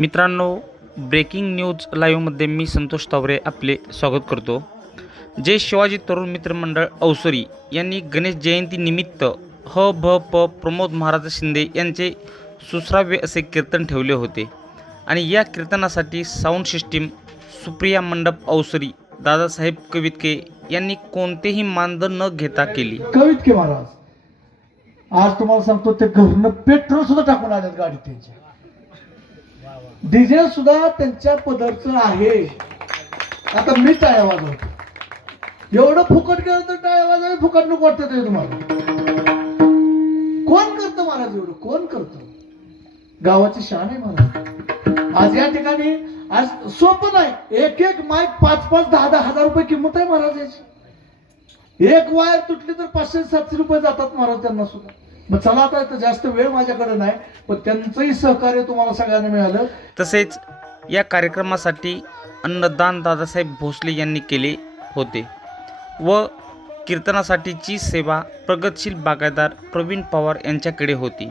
मित्रांनो, breaking news लाईव्हमध्ये मी संतोष तावरे आपले स्वागत करतो। जय शिवाजी तरुण मित्र मंडळ अवसरी यांनी गणेश जयंती निमित्त ह भ प प्रमोद महाराज शिंदे यांचे सुश्राव्य असे कीर्तन ठेवले होते आणि या कीर्तनासाठी साऊंड सिस्टीम सुप्रिया मंडप अवसरी दादासाहेब कवितके यांनी कोणतेही मानधन न घेता केली। कवितके महाराज आज तुम्हाला सांगतो ते घरनं पेट्रोल सुद्धा टाकून आले गाडीत, त्यांचे डिझेल सुद्धा त्यांच्या पदरचं आहे। आता मी टाळ्या वाजवतो, एवढं फुकट केलं तर टाळ्या वाजवायला फुकट नको वाटतं ते तुम्हाला? कोण करतं महाराज? एवढं कोण करतं? गावाची शान आहे महाराज। आज या ठिकाणी आज सोपं नाही, एक एक माईक 5-5, 10-10 हजार रुपये किंमत आहे महाराज याची। एक वायर तुटली तर 500-700 रुपये जातात महाराज त्यांना सुद्धा। मग चला, आता जास्त वेळ माझ्याकडे नाही, पण त्यांचंही सहकार्य तुम्हाला सगळ्यांना मिळालं। तसेच या कार्यक्रमासाठी अन्नदान दादासाहेब भोसले यांनी केले होते व कीर्तनासाठीची सेवा प्रगतशील बागायतदार प्रवीण पवार यांच्याकडे होती।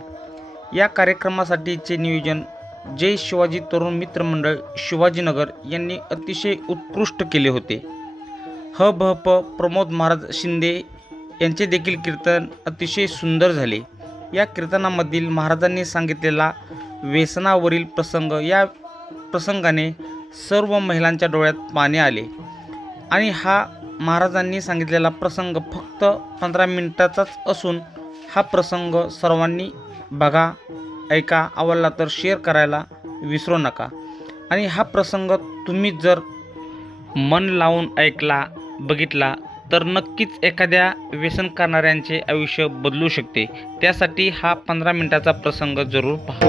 या कार्यक्रमासाठीचे नियोजन जय शिवाजी तरुण मित्र मंडळ शिवाजीनगर यांनी अतिशय उत्कृष्ट केले होते। ह भ प प्रमोद महाराज शिंदे यांचे देखील कीर्तन अतिशय सुंदर झाले। या कीर्तनामधील महाराजांनी सांगितलेला व्यसनावरील प्रसंग, या प्रसंगाने सर्व महिलांच्या डोळ्यात पाणी आले आणि हा महाराजांनी सांगितलेला प्रसंग फक्त 15 मिनिटाचाच असून हा प्रसंग सर्वांनी बघा, ऐका, आवडला तर शेअर करायला विसरू नका। आणि हा प्रसंग तुम्ही जर मन लावून ऐकला, बघितला तर नक्कीच एखाद्या व्यसन करणाऱ्यांचे आयुष्य बदलू शकते। त्यासाठी हा 15 मिनिटाचा प्रसंग जरूर पहा।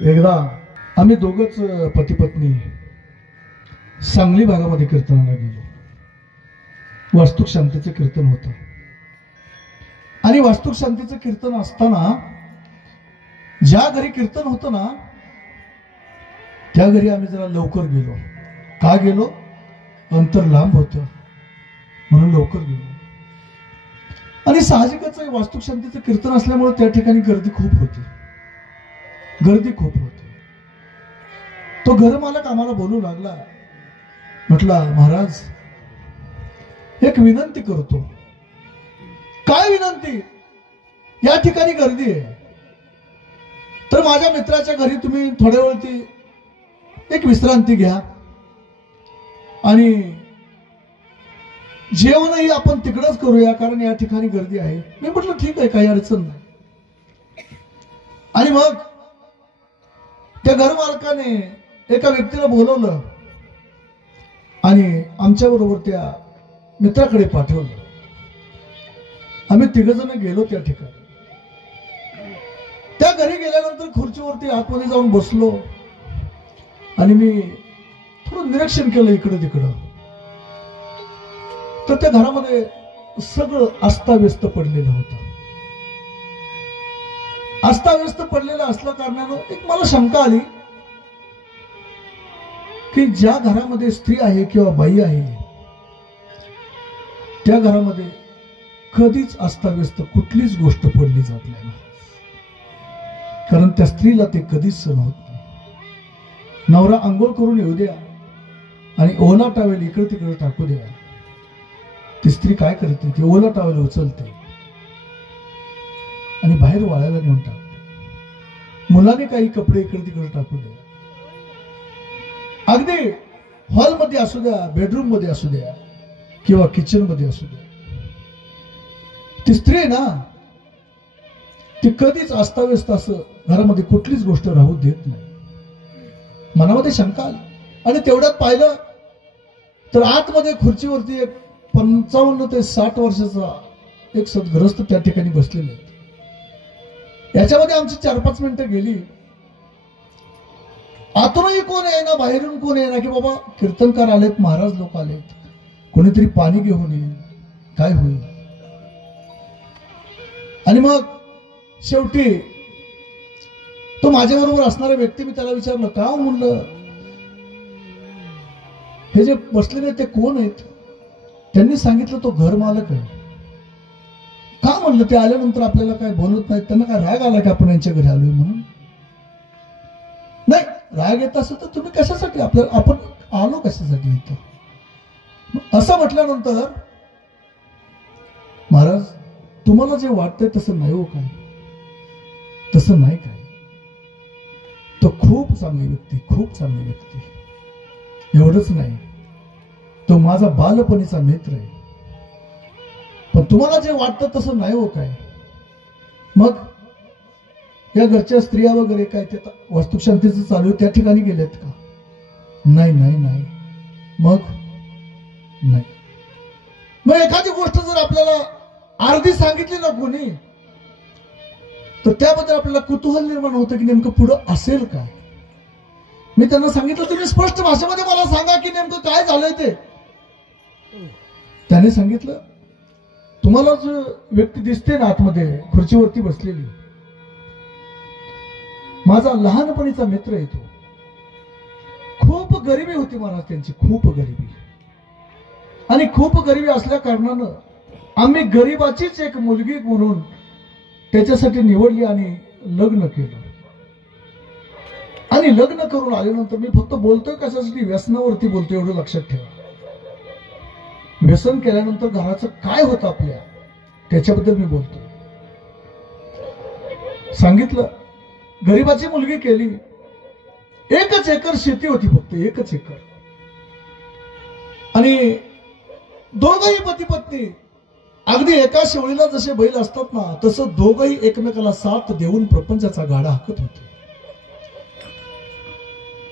एकदा आम्ही दोघंच पती पत्नी सांगली भागामध्ये कीर्तनाला गेलो। वास्तुक शांतीचं कीर्तन होतं आणि वास्तुक शांतीचं कीर्तन असताना ज्या घरी कीर्तन होतं ना, त्या घरी आम्ही जरा लवकर गेलो। का गेलो? अंतर लांब होतं म्हणून लवकर गेलो। आणि साहजिकच वास्तुक शांतीचं कीर्तन असल्यामुळे त्या ठिकाणी गर्दी खूप होती। तो घरमालक आम्हाला बोलू लागला, म्हटला महाराज एक विनंती करतो। काय विनंती? या ठिकाणी गर्दी आहे, तर माझ्या मित्राच्या घरी तुम्ही थोड्या वेळती एक विश्रांती घ्या आणि जेवणही आपण तिकडच करूया, कारण या ठिकाणी गर्दी आहे। मी म्हटलं ठीक आहे, काही अडचण नाही। आणि मग त्या घर मालकाने एका व्यक्तीला बोलवलं आणि आमच्या बरोबर त्या मित्राकडे पाठवलं। आम्ही 3 जण गेलो त्या ठिकाणी। त्या घरी गेल्यानंतर खुर्चीवरती आतमध्ये जाऊन बसलो आणि मी थोडं निरीक्षण केलं इकडे तिकडं। तर त्या घरामध्ये सगळं अस्ताव्यस्त पडलेलं होतं। अस्ताव्यस्त पडलेलं असल्या कारणानं एक मला शंका आली की ज्या घरामध्ये स्त्री आहे किंवा बाई आहे, त्या घरामध्ये कधीच अस्ताव्यस्त कुठलीच गोष्ट पडली जात नाही, कारण त्या स्त्रीला ते कधीच सहन होत नाही। नवरा आंघोळ करून येऊ द्या आणि ओला टावेल इकडे तिकडे टाकू द्या, ती स्त्री काय करते? ती ओला टावेल उचलते आणि बाहेर वाळायला नेऊन टाकते। मुलाने काही कपडे इकडे तिकडे टाकू द्या, अगदी हॉलमध्ये असू द्या, बेडरूम मध्ये असू द्या किंवा किचन मध्ये असू द्या, ती स्त्री ना ती कधीच अस्ताव्यस्त असं घरामध्ये कुठलीच गोष्ट राहू देत नाही। मनामध्ये शंका आली आणि तेवढ्यात पाहिलं तर आतमध्ये खुर्चीवरती एक 55 ते 60 वर्षाचा एक सद्गृहस्थ त्या ठिकाणी बसलेले। याच्यामध्ये आमची 4-5 मिनिटं गेली। आतूनही कोण आहे ना, बाहेरून कोण आहे ना, की बाबा कीर्तनकार आलेत, महाराज लोक आलेत, कोणीतरी पाणी घेऊन येईल, काय होईल? आणि मग शेवटी तो माझ्याबरोबर असणारा व्यक्ती, मी त्याला विचारलं का हो म्हणलं, हे जे बसलेले ते कोण आहेत? त्यांनी सांगितलं तो घर मालक आहे. का म्हणलं, ते आल्यानंतर आपल्याला काय बोलत नाहीत, त्यांना काय राग आला की आपण यांच्या घरी आलोय म्हणून? नाही, राग येत असेल तर तुम्ही कशासाठी, आपल्याला आपण आलो कशासाठी इथं? असं म्हटल्यानंतर महाराज तुम्हाला जे वाटतंय तसं नाही हो, काय तसं नाही काय. तो खूप चांगली व्यक्ती, खूप चांगली व्यक्ती. एवढंच नाही, तो माझा बालपणीचा मित्र आहे. पण तुम्हाला जे वाटतं तसं नाही हो काय. मग या घरच्या स्त्रिया वगैरे काय ते वास्तुशांतीचं चालू आहे त्या ठिकाणी गेलेत का? नाही नाही नाही. मग नाही. मग एखादी गोष्ट जर आपल्याला अर्धी सांगितली ना कोणी, तर त्याबद्दल आपल्याला कुतूहल निर्माण होतं की नेमकं पुढं असेल काय. मी त्यांना सांगितलं तुम्ही स्पष्ट भाषेमध्ये मला सांगा की नेमकं काय झालंय ते. त्याने सांगितलं तुम्हाला जो व्यक्ती दिसते ना आतमध्ये खुर्चीवरती बसलेली, माझा लहानपणीचा मित्र आहे तो. खूप गरिबी होती महाराज त्यांची, खूप गरिबी. आणि खूप गरिबी असल्या कारणानं आम्ही गरिबाचीच एक मुलगी म्हणून त्याच्यासाठी निवडली आणि लग्न केलं. आणि लग्न करून आल्यानंतर मी फक्त बोलतोय कशासाठी, व्यसनावरती बोलतोय एवढं लक्षात ठेवा. व्यसन केल्यानंतर घराचं काय होतं आपल्या, त्याच्याबद्दल मी बोलतोय. सांगितलं गरिबाची मुलगी केली. 1 एकर शेती होती, फक्त 1 एकर. आणि दोघही पती पत्नी अगदी एका शेवळीला जसे बैल असतात ना, तसं दोघही एकमेकाला साथ देऊन प्रपंचाचा गाडा हाकत होते.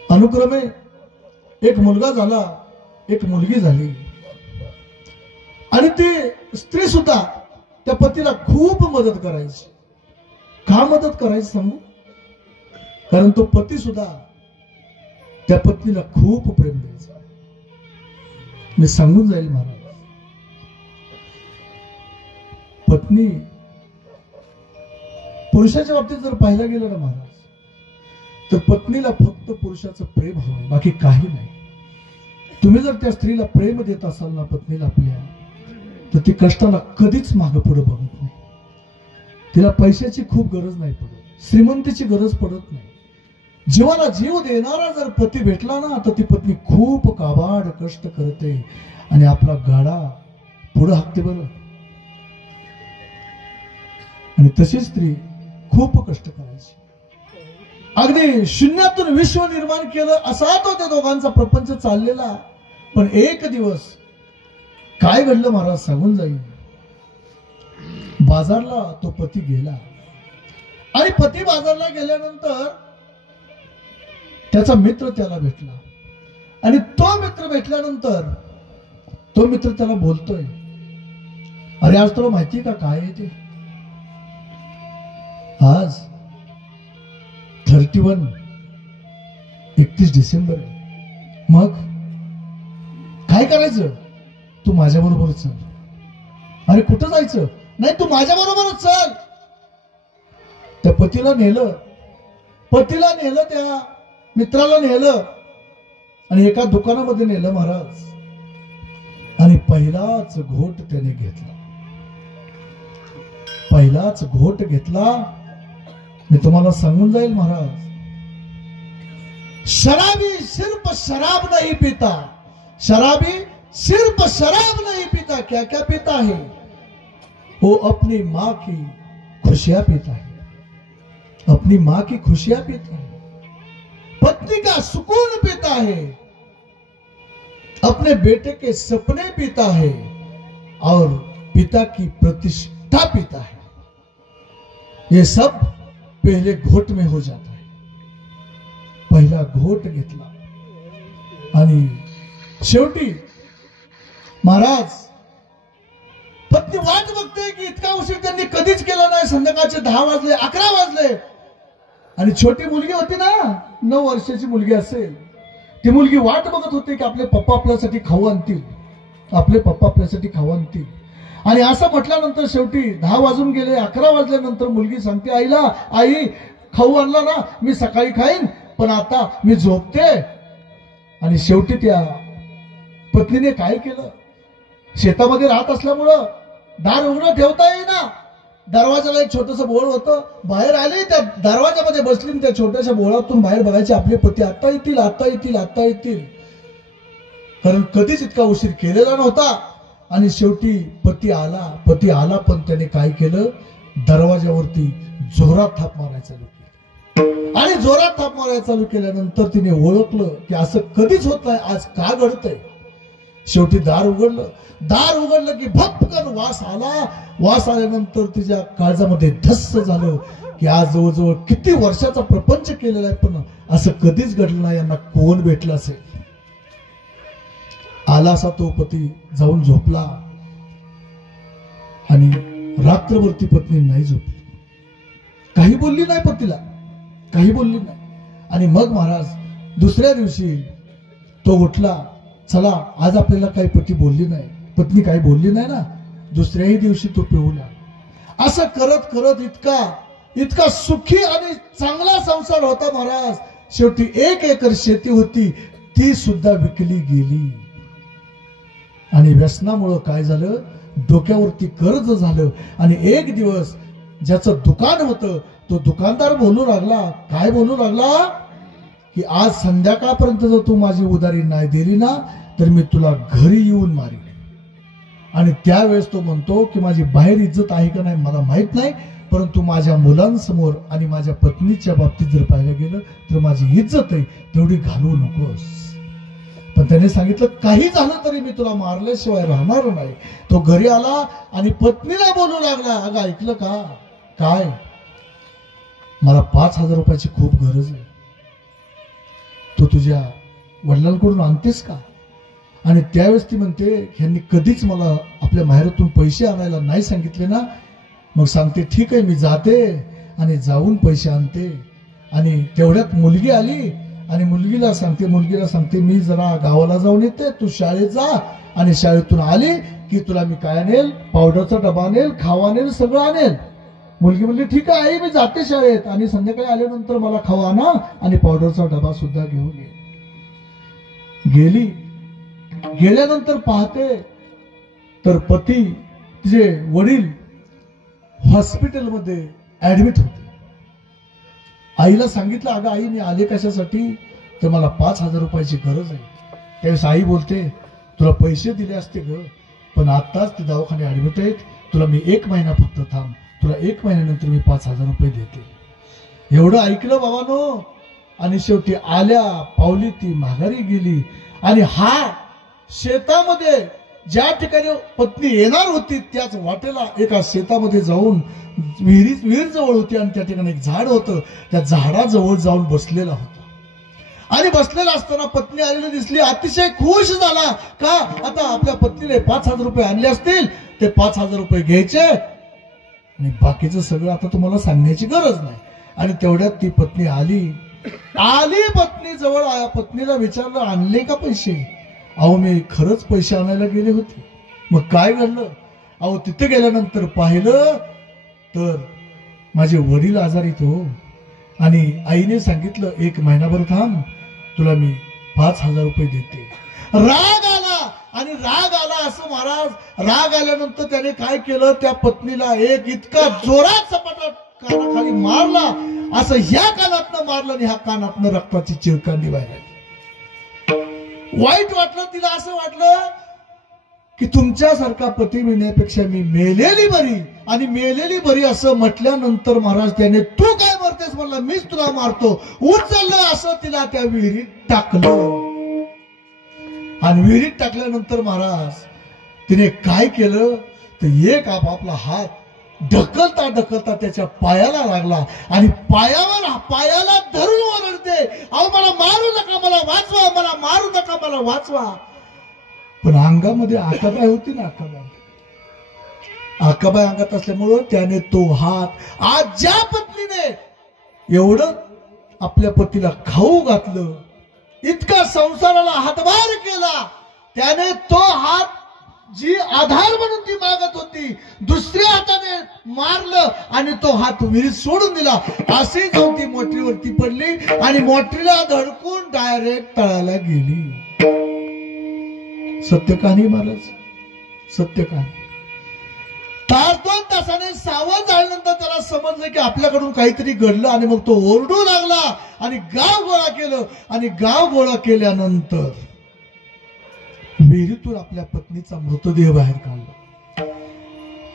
अनुक्रमे एक मुलगा झाला, एक मुलगी झाली. आणि ती स्त्री सुद्धा त्या पतीला खूप मदत करायची. का मदत करायची सांगू? कारण तो पती सुद्धा त्या पत्नीला खूप प्रेम द्यायचा. मी सांगून जाईल महाराज, पत्नी पुरुषाच्या बाबतीत जर पाहायला गेलं ना महाराज, तर पत्नीला फक्त पुरुषाचं प्रेम हवंय, बाकी काही नाही. तुम्ही जर त्या स्त्रीला प्रेम देत असाल ना, पत्नीला आपल्या, तर ती कष्टाला कधीच मागं पुढे बघत नाही. तिला पैशाची खूप गरज नाही पडत, श्रीमंतीची गरज पडत नाही. जीवाला जीव देणारा जर पती भेटला ना, तर ती पत्नी खूप काबाड कष्ट करते आणि आपला गाडा पुढे हाकते बरं. आणि तशी स्त्री खूप कष्ट करायची. अगदी शून्यातून विश्व निर्माण केलं असा तो त्या दोघांचा प्रपंच चाललेला. पण एक दिवस काय घडलं महाराज सांगून जाईल. बाजारला तो पती गेला आणि पती बाजारला गेल्यानंतर त्याचा मित्र त्याला भेटला. आणि तो मित्र भेटल्यानंतर तो मित्र त्याला बोलतोय, अरे आज तुला माहिती का काय आहे ते? आज 31 डिसेंबर आहे. मग काय करायचं? तू माझ्या बरोबर चल. अरे कुठं जायचं? नाही तू माझ्या बरोबरच चल. त्या पतीला नेलं, त्या मित्राला नेलं आणि एका दुकानामध्ये नेलं महाराज. आणि पहिलाच घोट त्याने घेतला. मी तुम्हाला सांगून जाईल महाराज, शराबी सिर्फ शराब नहीं पीता, शराबी सिर्फ शराब नहीं पीता, क्या क्या पीता है? वो अपनी माँ की खुशियां पीता है, अपनी माँ की खुशियां पीता है, पत्नी का सुकून पीता है, अपने बेटे के सपने पीता है और पिता की प्रतिष्ठा पीता है. ये सब पहले घोट में हो जाता है. पहिला घोट घेतला आणि शेवटी महाराज पत्नी वाट बघते की इतका उशीर त्यांनी कधीच केला नाही. संध्याकाळचे 10 वाजले, 11 वाजले. आणि छोटी मुलगी होती ना, 9 वर्षाची मुलगी असेल, ती मुलगी वाट बघत होती की आपले पप्पा आपल्यासाठी खाऊ आणतील. आणि असं म्हटल्यानंतर शेवटी 10 वाजून गेले. 11 वाजल्यानंतर मुलगी सांगते आईला, आई खाऊ आणला ना मी सकाळी खाईन, पण आता मी झोपते. आणि शेवटी त्या पत्नीने काय केलं, शेतामध्ये राहत असल्यामुळं दार उघडं ठेवता येईना, दरवाजाला एक छोटस बोळ होतं, बाहेर आली, त्या दरवाजामध्ये बसली, त्या छोट्याशा बोळातून बाहेर बघायचे आपले पती आता येतील आता येतील आता येतील, कारण कधीच इतका उशीर केलेला नव्हता. आणि शेवटी पती आला पण त्याने काय केलं, दरवाजावरती जोरात थाप मारायला चालू केली. आणि जोरात थाप मारायला चालू केल्यानंतर तिने ओळखलं की असं कधीच होत नाही, आज का घडतंय. शेवटी दार उघडलं की भपकन वास आल्यानंतर तिच्या काळजामध्ये धस्स झालं की आज जवळजवळ किती वर्षाचा प्रपंच केलेला आहे, पण असं कधीच घडलं नाही, यांना कोण भेटलं असेल. आला असा तो पती जाऊन झोपला आणि रात्रभर ती पत्नी नाही झोपली, काही बोलली नाही, पतीला काही बोलली नाही. आणि मग महाराज दुसऱ्या दिवशी तो उठला, चला आज आपल्याला काही पत्नी काही बोलली नाही ना, दुसऱ्याही दिवशी तो पिऊला. असं करत करत इतका सुखी आणि चांगला संसार होता महाराज. शेवटी 1 एकर शेती होती ती सुद्धा विकली गेली. आणि व्यसनामुळं काय झालं, डोक्यावरती कर्ज झालं. आणि एक दिवस ज्याचं दुकान होतं तो दुकानदार बोलू लागला, काय बोलू लागला की आज संध्याकाळपर्यंत जर तू माझी उधारी नाही दिली ना तर मी तुला घरी येऊन मारीन. आणि त्यावेळेस तो म्हणतो की माझी बाहेर इज्जत आहे का नाही मला माहित नाही, परंतु माझ्या मुलांसमोर आणि माझ्या पत्नीच्या बाबतीत जर पाहायला गेलं तर माझी इज्जत आहे तेवढी घालवू नकोस. पण त्याने सांगितलं काही झालं तरी मी तुला मारल्याशिवाय राहणार नाही. तो घरी आला आणि पत्नीला बोलू लागला, अगं ऐकलं का, काय मला 5,000 रुपयाची खूप गरज आहे, तो तुझ्या वडिलांकडून आणतेस का. आणि त्यावेळेस ती म्हणते ह्यांनी कधीच मला आपल्या माहेरातून पैसे आणायला नाही सांगितले ना. मग सांगते ठीक आहे मी जाते आणि जाऊन पैसे आणते. आणि तेवढ्यात मुलगी आली आणि मुलगीला सांगते मी जरा गावाला जाऊन येते, तू शाळेत जा, आणि शाळेतून आली की तुला मी काय आणेल, पावडरचा डबा आणेल, खावा आणेल, सगळं आणेल. मुलगी म्हणली ठीक आहे आई मी जाते शाळेत, आणि संध्याकाळी आल्यानंतर मला खावा आणा आणि पावडरचा डबा सुद्धा घेऊन गेली. गेल्यानंतर पाहते तर पती तिचे वडील हॉस्पिटलमध्ये ऍडमिट होते. आईला सांगितलं अगं आई मी आले कशासाठी, तर मला 5,000 रुपयाची गरज आहे. त्यावेळेस आई बोलते तुला पैसे दिले असते ग, पण आताच ते दवाखाने ऍडमिट आहेत, तुला मी 1 महिना फक्त थांब, तुला 1 महिन्यानंतर मी 5,000 रुपये देते. एवढं ऐकलं बाबांनो. आणि शेवटी आल्या पावली ती माघारी गेली. आणि हा शेतामध्ये ज्या ठिकाणी पत्नी येणार होती त्याच वाटेला एका शेतामध्ये जाऊन विहीर जवळ होती आणि त्या ठिकाणी एक झाड होतं, त्या झाडाजवळ जाऊन बसलेला होता. आणि बसलेला असताना पत्नी आलेली दिसली, अतिशय खुश झाला का आता आपल्या पत्नीने 5,000 रुपये आणले असतील, ते 5,000 रुपये घ्यायचे आणि बाकीचं सगळं आता तुम्हाला सांगण्याची गरज नाही. आणि तेवढ्यात ती पत्नी आली पत्नी जवळ. पत्नीला विचारलं आणले का पैसे. अहो मी खरंच पैसे आणायला गेले होते. मग काय घडलं, अहो तिथे गेल्यानंतर पाहिलं तर माझे वडील आजारीत हो, आणि आईने सांगितलं 1 महिनाभर थांब, तुला मी 5,000 रुपये देते. राग आला असं महाराज. राग आल्यानंतर त्याने काय केलं, त्या पत्नीला एक इतका जोरात सपाटा कानाखाली मारला, असं ह्या कानातनं मारलं आणि ह्या कानातनं रक्ताची चिरकांडी व्हायला लागली. वाईट वाटलं तिला, असं वाटलं की तुमच्यासारखा पती मिळण्यापेक्षा मी मेलेली बरी. आणि मेलेली बरी असं म्हटल्यानंतर महाराज त्याने तू काय मरतेस म्हणला, मीच तुला मारतो, उचललं असं तिला त्या विहिरीत टाकलं. आणि विहिरीत टाकल्यानंतर महाराज तिने काय केलं तर एक आपापला हात ढकलता त्याच्या पायाला लागला आणि पायाला धरून ओरडते, अहो मला मारू नका, मला वाचवा, मला मारू नका, मला वाचवा. पण अंगामध्ये आकाबाई होती ना, आकाबाई अंगात असल्यामुळं त्याने तो हात, आज ज्या पत्नीने एवढं आपल्या पतीला खाऊ घातलं, इतका संसाराला हातभार केला, त्याने तो हात जी आधार म्हणून ती मागत होती, दुसऱ्या हाताने मारलं आणि तो हात विहिरीत सोडून दिला. अशी जाऊन ती मोटरीवरती पडली आणि मोटरीला धडकून डायरेक्ट तळाला गेली. सत्य कहाणी महाराज, सत्य कहाणी. तास 2 तासाने सावध झाल्यानंतर त्याला समजलं की आपल्याकडून काहीतरी घडलं आणि मग तो ओरडू लागला आणि गाव गोळा केलं. आणि गाव गोळा केल्यानंतर विहिरीतून आपल्या पत्नीचा मृतदेह बाहेर काढला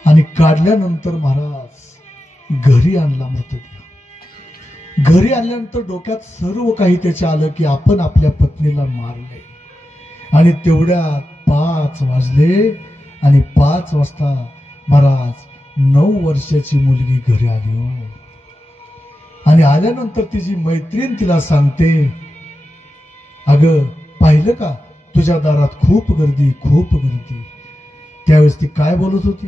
आणि काढल्यानंतर महाराज घरी आणला मृतदेह. घरी आणल्यानंतर डोक्यात सर्व काही त्याच्या आलं की आपण आपल्या पत्नीला मारले. आणि तेवढ्यात 5 वाजले आणि 5 वाजता महाराज 9 वर्षाची मुलगी घरी आली हो. आणि आल्यानंतर तिची मैत्रीण तिला सांगते, अगं पाहिलं का तुझ्या दारात खूप गर्दी, खूप गर्दी. त्यावेळेस ती काय बोलत होती,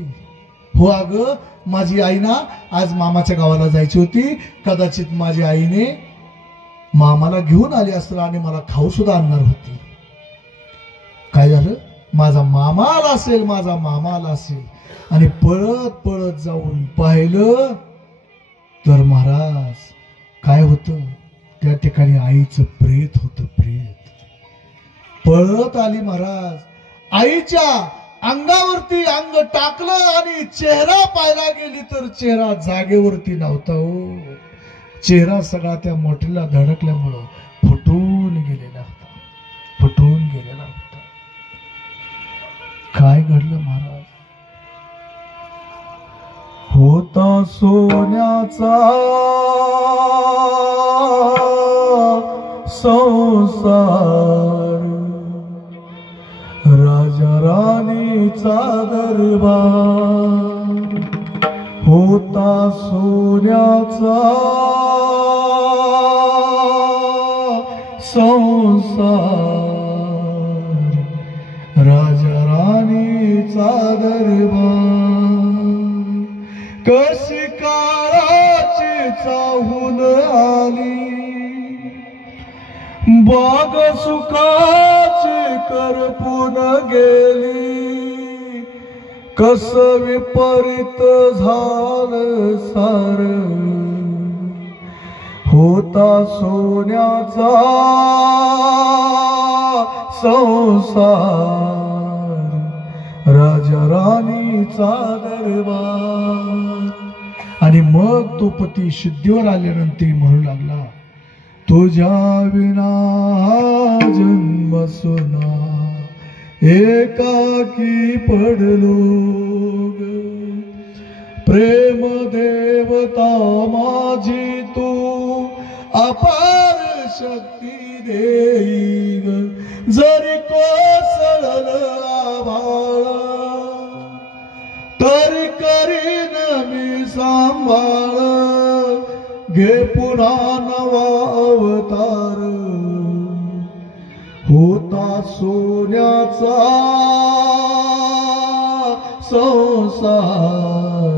हो अगं माझी आई ना आज मामाच्या गावाला जायची होती, कदाचित माझ्या आईने मामाला घेऊन आली असेल आणि मला खाऊ सुद्धा आणणार होती. काय झालं, माझा मामा आला असेल, माझा मामा आला असेल. आणि पळत पळत जाऊन पाहिलं तर महाराज काय होतं, त्या ठिकाणी आईचं प्रेत होतं, प्रेत. पळत आली महाराज, आईच्या अंगावरती अंग टाकलं आणि चेहरा पाहायला गेली तर चेहरा जागेवरती नव्हता हो. चेहरा सगळा त्या मोठीला धडकल्यामुळं फुटून गेलेला होता, फुटून गेलेला होता. काय घडलं महाराज, होता सोन्याचा संसार, राजा राणीचा दरबार. होता सोन्याचा संसार, राजा राणीचा दरबार. कशी काळाची चाहूल आली, बाग सुखाची करपून गेली. कस विपरीत झालं सार, होता सोन्याचा संसार, राजा राणीचा दरबार. आणि मग तो पती शुद्धीवर आल्यानंतर म्हणू लागला, तुझ्या विना जन्म सोना, एकाकी पडलो ग. प्रेम देवता माझी तू, अपार शक्ती देई ग. जरी कोसळलं आभाळ, तरी करीन मी सांभाळ. घे पुन्हा नवा अवतार, होता सोन्याचा संसार,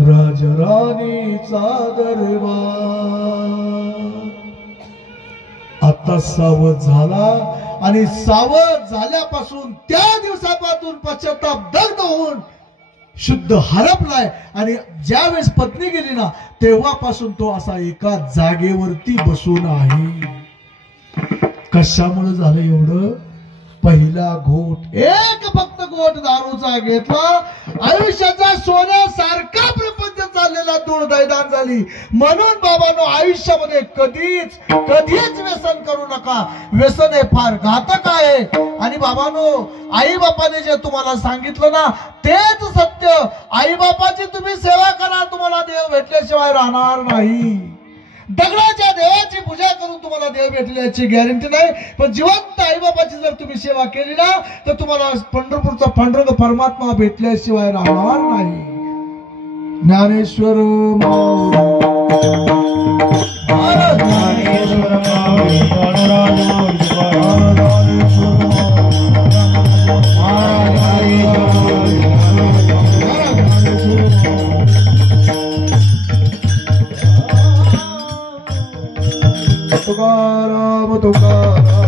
राजराणीचा दरबार. आता सावध झाला आणि सावध झाल्यापासून त्या दिवसापासून पश्चाताप दग्ध होऊन शुद्ध हरपलाय. आणि ज्यावेळेस पत्नी गेली ना तेव्हापासून तो असा एका जागेवरती बसून आहे. कशामुळे झालं एवढं, पहिला घोट, एक फक्त घोट दारूचा घेतला, आयुष्याचा सोन्यासारखा प्रपंच चाललेला धूळदैदान झाली. म्हणून बाबांनो आयुष्यामध्ये कधीच कधीच व्यसन करू नका. व्यसन हे फार घातक आहे. आणि बाबांनो आई बापाने जे तुम्हाला सांगितलं ना तेच सत्य. आई बापाची तुम्ही सेवा करा, तुम्हाला देव भेटल्याशिवाय राहणार नाही. दगडाच्या देवाची पूजा करून तुम्हाला देव भेटल्याची गॅरंटी नाही, पण जिवंत आई बापाची जर तुम्ही सेवा केली ना तर तुम्हाला पंढरपूरचा पांडुरंग परमात्मा भेटल्याशिवाय राहणार नाही. ज्ञानेश्वर तुकाराम तुकाराम